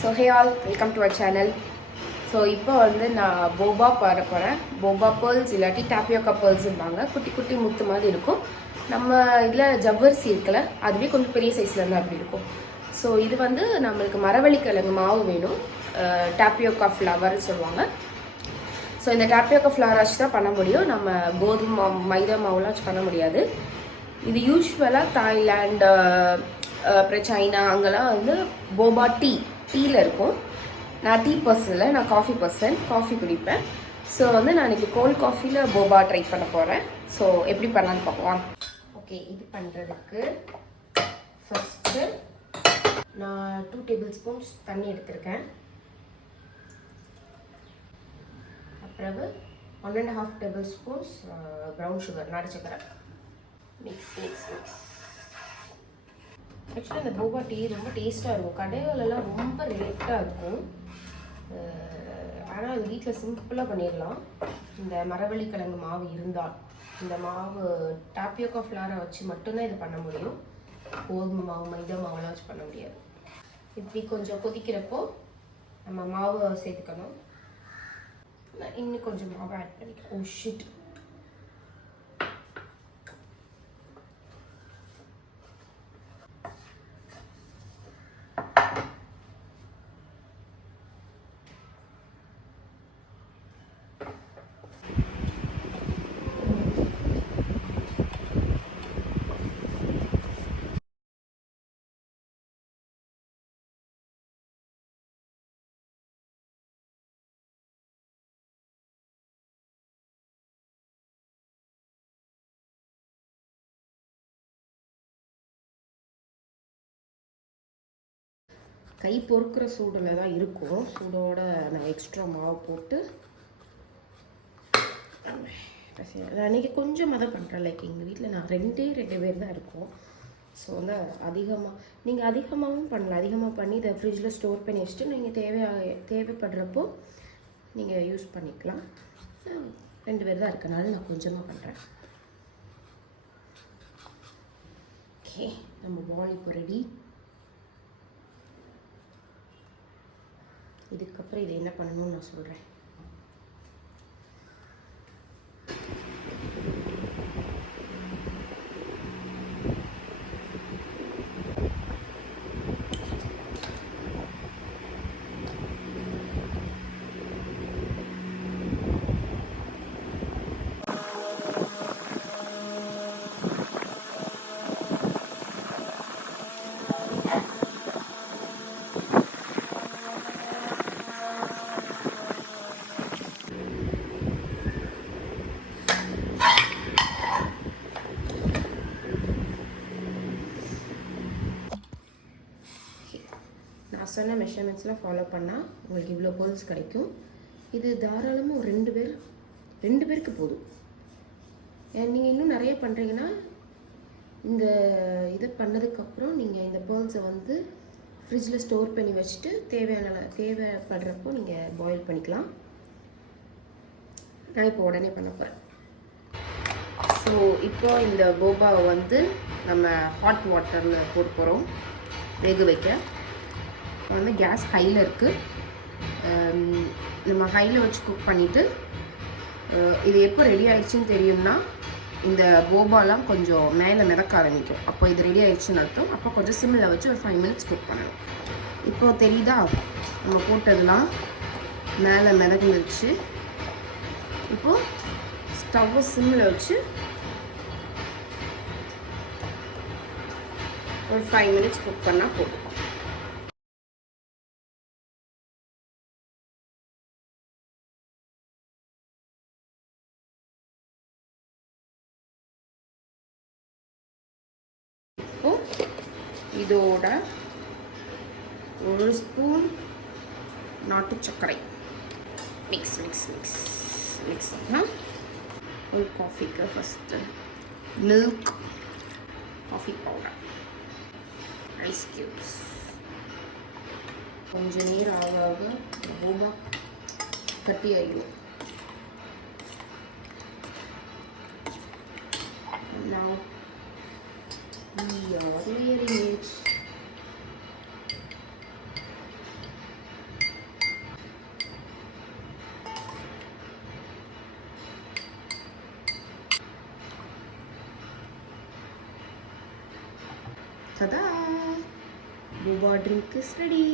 So hey all, welcome to our channel. So இப்போ வந்து நான் போபா பாட போகிறேன். போபா பேர்ல்ஸ் இல்லாட்டி டாப்பியோக்கா பேர்ல்ஸும்பாங்க. குட்டி குட்டி முத்து மாதிரி இருக்கும். நம்ம இதில் ஜவ்வரிசி இருக்குல்ல, அதுவே கொஞ்சம் பெரிய சைஸில் இருந்தால் அப்படி இருக்கும். ஸோ இது வந்து நம்மளுக்கு மரவள்ளிக்கிழங்கு மாவு வேணும், டாப்பியோக்கா ஃப்ளவர்னு சொல்லுவாங்க. ஸோ இந்த டாப்பியோக்கா ஃப்ளவர் வச்சு தான் பண்ண முடியும். நம்ம கோதுமை மாவு மைதா மாவுலாம் வச்சு பண்ண முடியாது. இது யூஸ்வலாக தாய்லாண்டு அப்புறம் சைனா அங்கெல்லாம் வந்து போபா டீயில் இருக்கும். நான் டீ பர்சன் இல்லை, நான் காஃபி பர்சன், காஃபி குடிப்பேன். ஸோ வந்து நான் இன்றைக்கி கோல்ட் காஃபியில் போபா ட்ரை பண்ண போகிறேன். ஸோ எப்படி பண்ணலான்னு பார்க்கலாம். ஓகே, இது பண்ணுறதுக்கு ஃபஸ்ட்டு நான் 2 டேபிள் ஸ்பூன்ஸ் தண்ணி எடுத்திருக்கேன். அப்புறம் 1.5 டேபிள் ஸ்பூன்ஸ் ப்ரௌன் சுகர், நாட்டு சக்கரை. மிக்ஸ். ஆக்சுவலாக இந்த போபா டீ ரொம்ப டேஸ்ட்டாக இருக்கும். கடைகளெல்லாம் ரொம்ப ரேட்டாக இருக்கும். ஆனால் அது வீட்டில் சிம்பிளாக பண்ணிடலாம். இந்த மரவள்ளிக்கிழங்கு மாவு இருந்தால், இந்த மாவு டாப்பியோக்கா ஃப்ளாரை வச்சு மட்டும்தான் இது பண்ண முடியும். கோதுமை மாவு மைதா மாவுலாம் வச்சு பண்ண முடியாது. இப்படி கொஞ்சம் கொதிக்கிறப்போ நம்ம மாவு சேர்த்துக்கணும். நான் இன்னும் கொஞ்சம் மாவு ஆட் பண்ணிக்கிறேன். ஓ ஷிட், கை பொறுக்கிற சூடில் தான் இருக்கும். சூடோட நான் எக்ஸ்ட்ரா மாவு போட்டு அன்றைக்கி கொஞ்சமாக தான் பண்ணுறேன். லைக் எங்கள் வீட்டில் நான் 2 பேர் தான் இருக்கோம். ஸோ வந்து நீங்கள் அதிகமாகவும் பண்ணலாம். அதிகமாக பண்ணி இதை ஃப்ரிட்ஜில் ஸ்டோர் பண்ணி வச்சுட்டு நீங்கள் தேவைப்படுறப்போ நீங்கள் யூஸ் பண்ணிக்கலாம். 2 பேர் தான் இருக்கனால நான் கொஞ்சமாக பண்ணுறேன். ஓகே, நம்ம பால் இப்போ ரெடி. இதுக்கப்புறம் இதை என்ன பண்ணணும்னு நான் சொல்கிறேன். நான் சொன்ன மெஷர்மெண்ட்ஸ்லாம் ஃபாலோ பண்ணால் உங்களுக்கு இவ்வளோ பேர்ல்ஸ் கிடைக்கும். இது தாராளமாக ஒரு 2 பேருக்கு போதும். நீங்கள் இன்னும் நிறைய பண்ணுறீங்கன்னா இந்த இதை பண்ணதுக்கப்புறம் நீங்கள் இந்த பேர்ல்ஸை வந்து ஃப்ரிட்ஜில் ஸ்டோர் பண்ணி வச்சுட்டு தேவைப்படுறப்போ நீங்கள் பாயில் பண்ணிக்கலாம். நான் இப்போ உடனே பண்ண போகிறேன். ஸோ இப்போ இந்த போபாவை வந்து நம்ம ஹாட் வாட்டரில் போட்டு போகிறோம் வேக வைக்க. வந்து கேஸ் ஹையில் இருக்குது. நம்ம ஹையில் வச்சு குக் பண்ணிவிட்டு இது எப்போ ரெடி ஆயிடுச்சுன்னு தெரியும்னா, இந்த போபாலாம் கொஞ்சம் மேலே மிதக்க ஆரம்பிக்கும். அப்போ இது ரெடி ஆயிடுச்சுன்னு அர்த்தம். அப்போ கொஞ்சம் சிம்மில் வச்சு ஒரு 5 மினிட்ஸ் குக் பண்ணணும். இப்போ தெரியுதா, நம்ம போட்டதுலாம் மேலே மிதந்துருச்சு. இப்போது ஸ்டவ்வை சிம்மில் வச்சு ஒரு 5 மினிட்ஸ் குக் பண்ணால் போதும். இதோட 1 ஸ்பூன் நாட்டு சர்க்கரை மிக்ஸ். ஒரு காஃபிக்கு first milk, coffee powder, ice cubes. கொஞ்சம் நீர் ஆக போபா கட்டி ஆகிடும். Now we are layering it. ததா, போபா ட்ரிங்க் இஸ் ரெடி.